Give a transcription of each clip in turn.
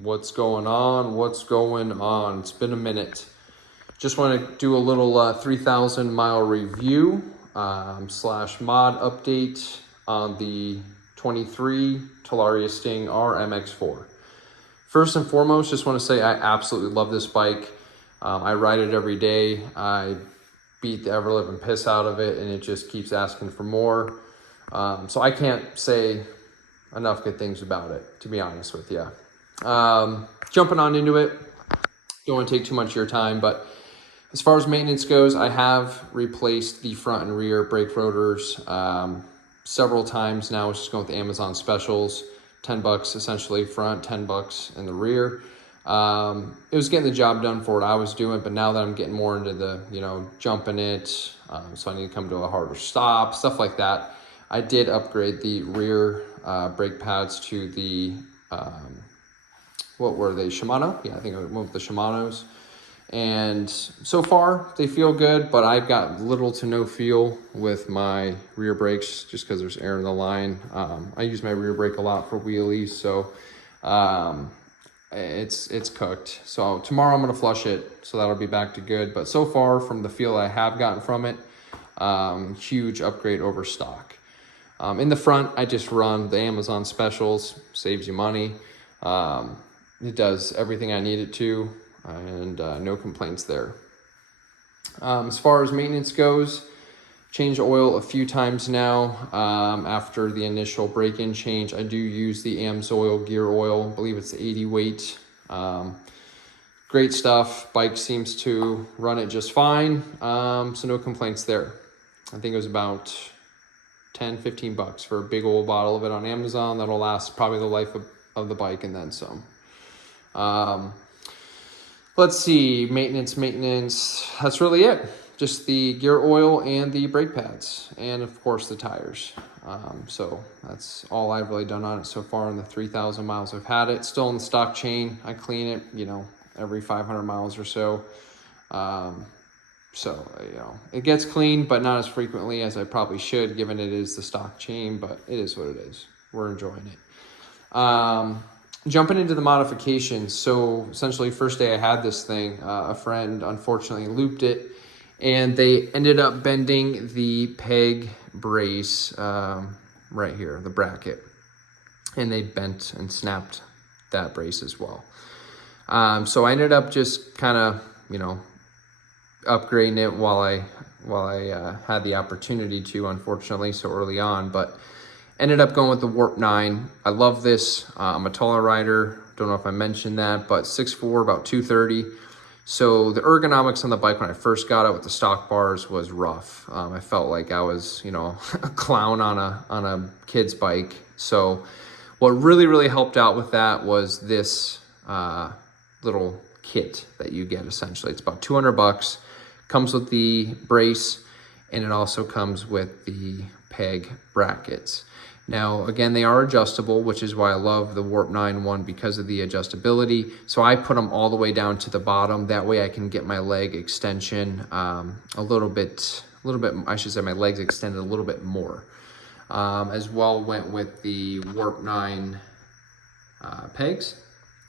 What's going on? What's going on? It's been a minute. Just want to do a little 3,000 mile review slash mod update on the 23 Talaria Sting R MX4. First and foremost, just want to say I absolutely love this bike. I ride it every day. I beat the ever-living piss out of it, and it just keeps asking for more. So I can't say enough good things about it, to be honest with you. Jumping on into it, don't want to take too much of your time, but as far as maintenance goes, I have replaced the front and rear brake rotors several times now. It's just going with the Amazon specials, $10 essentially front, $10 in the rear. It was getting the job done for what I was doing, but now that I'm getting more into the, jumping it, so I need to come to a harder stop, stuff like that. I did upgrade the rear brake pads to the, what were they, Shimano? Yeah, I think I went with the Shimanos. And so far, they feel good, but I've got little to no feel with my rear brakes just because there's air in the line. I use my rear brake a lot for wheelies, so it's cooked. So tomorrow I'm going to flush it, so that'll be back to good. But so far, from the feel I have gotten from it, huge upgrade over stock. In the front, I just run the Amazon specials, saves you money. It does everything I need it to, and no complaints there. As far as maintenance goes, changed oil a few times now. After the initial break-in change, I do use the AMSOIL gear oil. I believe it's the 80 weight. Great stuff. Bike seems to run it just fine, so no complaints there. I think it was about $10-15 for a big old bottle of it on Amazon. That'll last probably the life of the bike and then some. Let's see, maintenance. That's really it. Just the gear oil and the brake pads, and of course the tires. So that's all I've really done on it so far in the 3,000 miles I've had it. Still in the stock chain. I clean it, every 500 miles or so. It gets cleaned, but not as frequently as I probably should, given it is the stock chain, but it is what it is. We're enjoying it. Jumping into the modifications. So essentially first day I had this thing, a friend unfortunately looped it, and they ended up bending the peg brace right here, the bracket, and they bent and snapped that brace as well. So I ended up just kind of, upgrading it while I had the opportunity to, unfortunately, so early on, but ended up going with the Warp 9. I love this. I'm a taller rider. Don't know if I mentioned that, but 6'4", about 230. So the ergonomics on the bike when I first got it with the stock bars was rough. I felt like I was, a clown on a kid's bike. So what really helped out with that was this little kit that you get essentially. It's about $200. Comes with the brace, and it also comes with the peg brackets. Now, again, they are adjustable, which is why I love the Warp 9 one, because of the adjustability. So I put them all the way down to the bottom. That way I can get my leg extension a little bit, I should say my legs extended a little bit more. As well went with the Warp 9 pegs,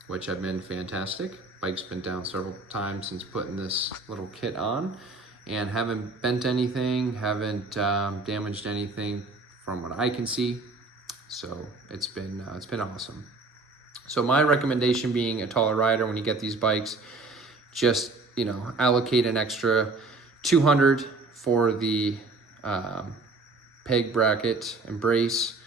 which have been fantastic. Bike's been down several times since putting this little kit on, and haven't bent anything, haven't damaged anything from what I can see. So it's been awesome. So my recommendation, being a taller rider, when you get these bikes, just allocate an extra $200 for the peg bracket and brace,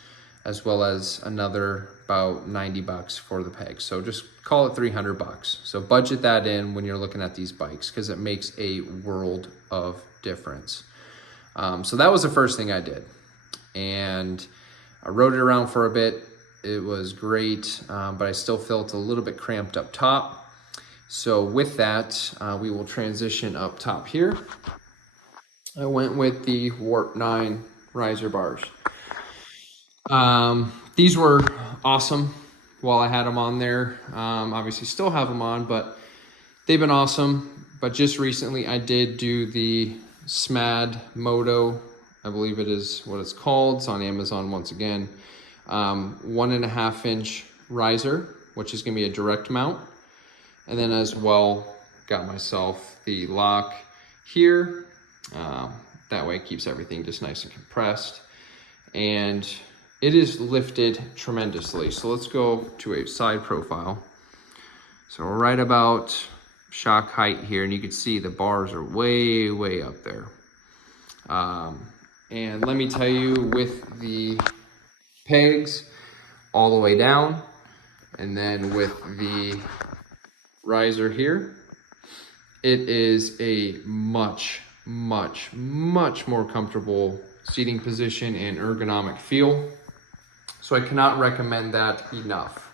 as well as another about $90 for the pegs. So just call it $300. So budget that in when you're looking at these bikes, because it makes a world of difference. So that was the first thing I did, and I rode it around for a bit. It was great, but I still felt a little bit cramped up top. So with that, we will transition up top here. I went with the Warp 9 riser bars. These were awesome while I had them on there. Obviously still have them on, but they've been awesome. But just recently I did do the SMAD Moto, I believe it is what it's called. It's on Amazon once again. 1.5 inch riser which is gonna be a direct mount. And then as well, got myself the lock here. That way it keeps everything just nice and compressed. And it is lifted tremendously. So let's go to a side profile. So we're right about shock height here, and you can see the bars are way, way up there. And let me tell you, with the pegs all the way down, and then with the riser here, it is a much, much, much more comfortable seating position and ergonomic feel. So I cannot recommend that enough.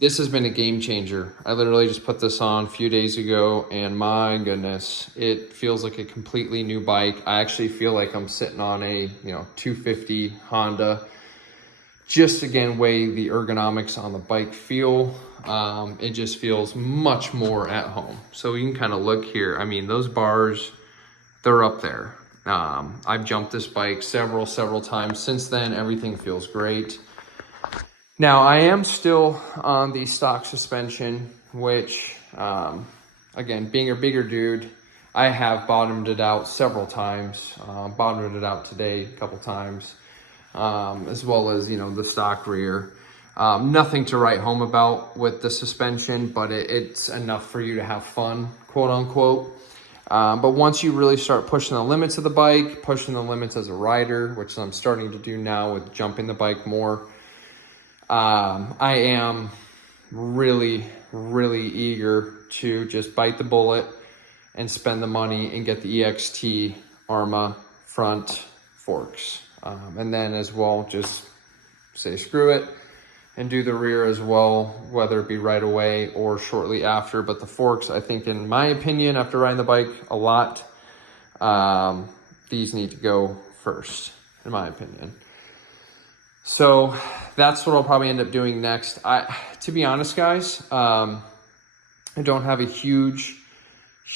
This has been a game changer. I literally just put this on a few days ago, and my goodness, it feels like a completely new bike. I actually feel like I'm sitting on a 250 Honda. Just again, way the ergonomics on the bike feel. It just feels much more at home. So you can kind of look here. I mean, those bars, they're up there. I've jumped this bike several times since then. Everything feels great. Now, I am still on the stock suspension, which, again, being a bigger dude, I have bottomed it out several times. Bottomed it out today a couple times, as well as, the stock rear. Nothing to write home about with the suspension, but it's enough for you to have fun, quote unquote. But once you really start pushing the limits of the bike, pushing the limits as a rider, which I'm starting to do now with jumping the bike more, I am really, really eager to just bite the bullet and spend the money and get the EXT Arma front forks. And then as well, just say screw it and do the rear as well, whether it be right away or shortly after. But the forks, I think, in my opinion, after riding the bike a lot, these need to go first, in my opinion. So that's what I'll probably end up doing next. To be honest, guys, I don't have a huge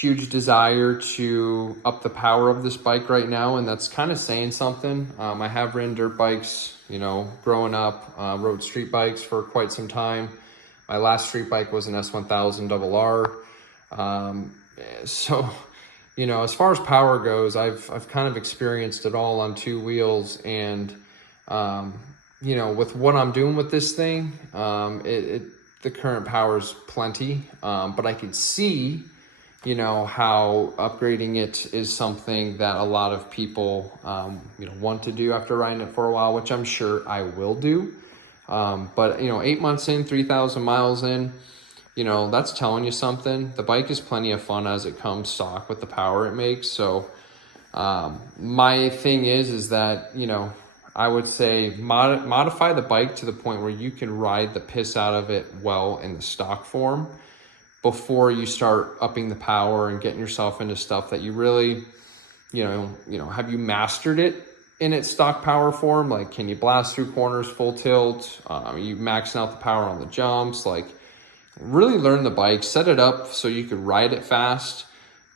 desire to up the power of this bike right now, and that's kind of saying something. I have ridden dirt bikes, growing up, rode street bikes for quite some time. My last street bike was an S1000 RR. So, as far as power goes, I've kind of experienced it all on two wheels, and with what I'm doing with this thing, the current power is plenty, but I could see, how upgrading it is something that a lot of people, want to do after riding it for a while, which I'm sure I will do. But 8 months in, 3,000 miles in, that's telling you something. The bike is plenty of fun as it comes stock with the power it makes. So, my thing is that, I would say modify the bike to the point where you can ride the piss out of it well in the stock form before you start upping the power and getting yourself into stuff that you really, have you mastered it in its stock power form? Like, can you blast through corners full tilt? You maxing out the power on the jumps? Like, really learn the bike, set it up so you could ride it fast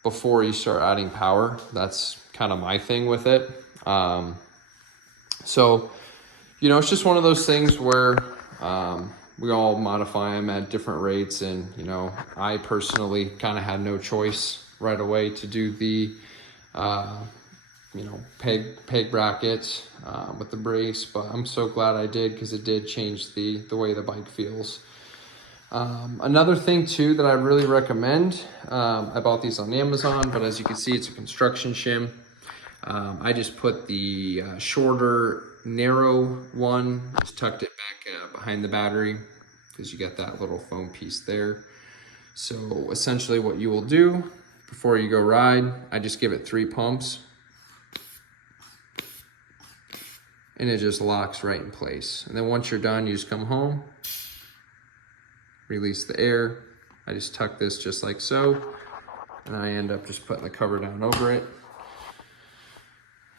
before you start adding power. That's kind of my thing with it. So, it's just one of those things where we all modify them at different rates. And, I personally kind of had no choice right away to do the, peg brackets with the brace. But I'm so glad I did, because it did change the way the bike feels. Another thing, too, that I really recommend, I bought these on Amazon, but as you can see, it's a construction shim. I just put the shorter, narrow one, just tucked it back behind the battery, because you got that little foam piece there. So essentially what you will do before you go ride, I just give it 3 pumps, and it just locks right in place. And then once you're done, you just come home, release the air. I just tuck this just like so, and I end up just putting the cover down over it.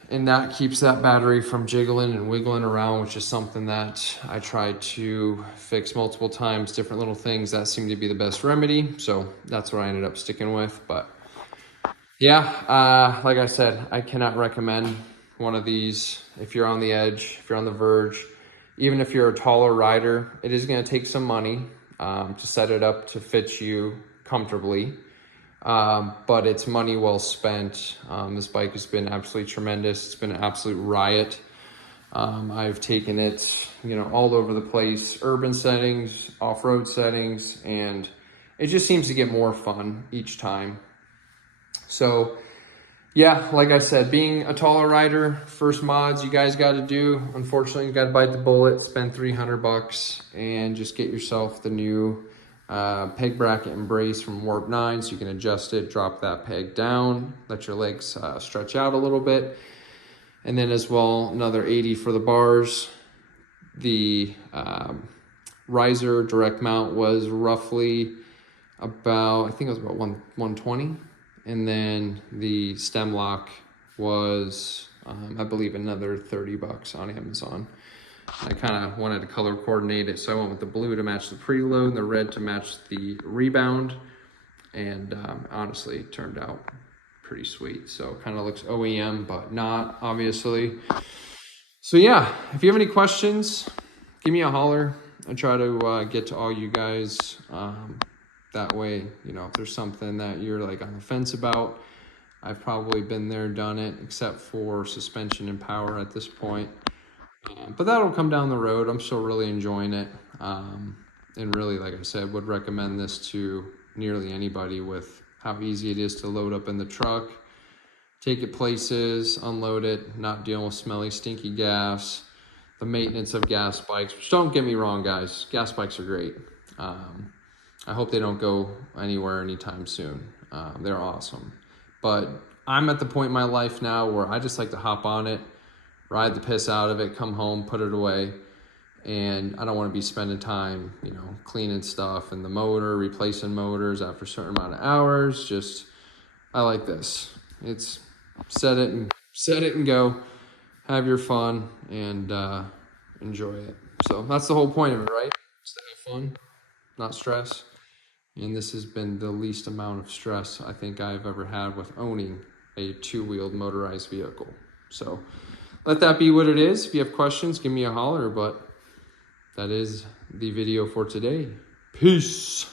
And that keeps that battery from jiggling and wiggling around, which is something that I tried to fix multiple times, different little things. That seemed to be the best remedy. So that's what I ended up sticking with. But yeah, like I said, I cannot recommend one of these if you're on the edge, if you're on the verge. even if you're a taller rider, it is going to take some money to set it up to fit you comfortably. But it's money well spent. This bike has been absolutely tremendous. It's been an absolute riot. I've taken it, all over the place, urban settings, off-road settings, and it just seems to get more fun each time. So yeah, like I said, being a taller rider, first mods you guys got to do, unfortunately, you got to bite the bullet, spend $300 and just get yourself the new peg bracket and brace from Warp 9 so you can adjust it, drop that peg down, let your legs stretch out a little bit. And then as well, another 80 for the bars. The riser direct mount was roughly about, I think it was about 120. And then the stem lock was, I believe, another $30 on Amazon. I kind of wanted to color coordinate it, so I went with the blue to match the preload and the red to match the rebound. And honestly, it turned out pretty sweet. So it kind of looks OEM, but not, obviously. So yeah, if you have any questions, give me a holler. I try to get to all you guys. That way, if there's something that you're like on the fence about, I've probably been there, done it, except for suspension and power at this point. But that'll come down the road. I'm still really enjoying it. And really, like I said, would recommend this to nearly anybody with how easy it is to load up in the truck, take it places, unload it, not dealing with smelly, stinky gas, the maintenance of gas bikes, which don't get me wrong, guys, gas bikes are great. I hope they don't go anywhere anytime soon. They're awesome. But I'm at the point in my life now where I just like to hop on it, ride the piss out of it, come home, put it away. And I don't want to be spending time, cleaning stuff and the motor, replacing motors after a certain amount of hours. Just, I like this. It's set it and go, have your fun and enjoy it. So that's the whole point of it, right? Just to have fun, not stress. And this has been the least amount of stress I think I've ever had with owning a two-wheeled motorized vehicle. So let that be what it is. If you have questions, give me a holler, but that is the video for today. Peace.